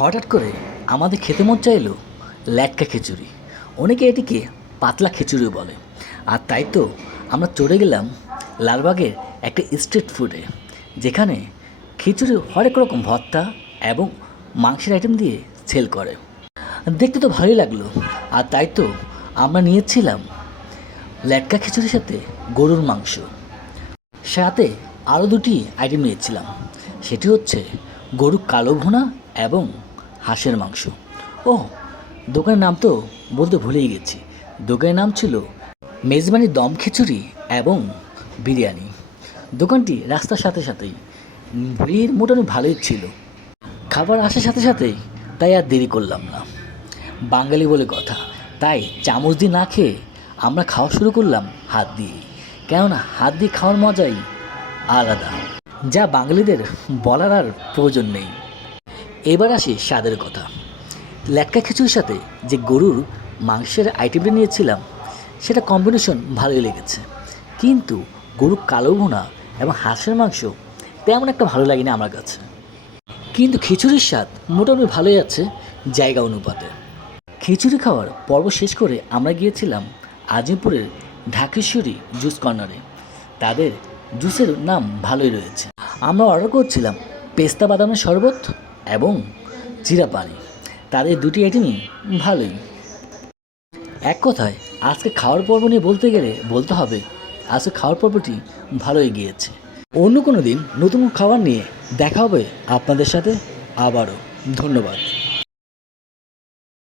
হঠাৎ করে আমাদের খেতে মন চাইলো ল্যাটকা খিচুড়ি। অনেকে এটিকে পাতলা খিচুড়িও বলে। আর তাই তো আমরা চলে গেলাম লালবাগের একটা স্ট্রিট ফুডে, যেখানে খিচুড়ি হরেক রকম ভর্তা এবং মাংসের আইটেম দিয়ে সেল করে। দেখতে তো ভালোই লাগলো। আর তাই তো আমরা নিয়েছিলাম ল্যাটকা খিচুড়ির সাথে গরুর মাংস, সাথে আরও দুটি আইটেম নিয়েছিলাম। সেটি হচ্ছে গরুর কালো ভুনা এবং হাঁসের মাংস। ও, দোকানের নাম তো বলতে ভুলেই গেছি। দোকানের নাম ছিল মেজবানি দম খিচুড়ি এবং বিরিয়ানি। দোকানটি রাস্তার সাথে সাথেই, ভিড় মোটামুটি ভালোই ছিল। খাবার আসার সাথে সাথেই তাই আর দেরি করলাম না, বাঙালি বলে কথা। তাই চামচ দিয়ে না খেয়ে আমরা খাওয়া শুরু করলাম হাত দিয়ে, কেননা হাত দিয়ে খাওয়ার মজাই আলাদা, যা বাঙালিদের বলার আর প্রয়োজন নেই। এবার আসি স্বাদের কথা। ল্যাটকা খিচুড়ির সাথে যে গরুর মাংসের আইটেমটা নিয়েছিলাম, সেটা কম্বিনেশন ভালোই লেগেছে। কিন্তু গরুর কালো ভুনা এবং হাঁসের মাংস তেমন একটা ভালো লাগেনি আমার কাছে। কিন্তু খিচুড়ির স্বাদ মোটামুটি ভালোই আছে জায়গা অনুপাতে। খিচুড়ি খাওয়ার পর্ব শেষ করে আমরা গিয়েছিলাম আজিমপুরের ঢাকেশ্বরী জুস কর্নারে। তাদের জুসের নাম ভালোই রয়েছে। আমরা অর্ডার করছিলাম পেস্তা বাদামের শরবত এবং জিরা পানি। তাদের দুটি আইটেমই ভালোই। এক কথায় আজকে খাওয়ার পর্ব নিয়ে বলতে গেলে বলতে হবে আজকে খাওয়ার পর্বটি ভালোই গিয়েছে। অন্য কোনো দিন নতুন খাবার নিয়ে দেখা হবে আপনাদের সাথে আবারও। ধন্যবাদ।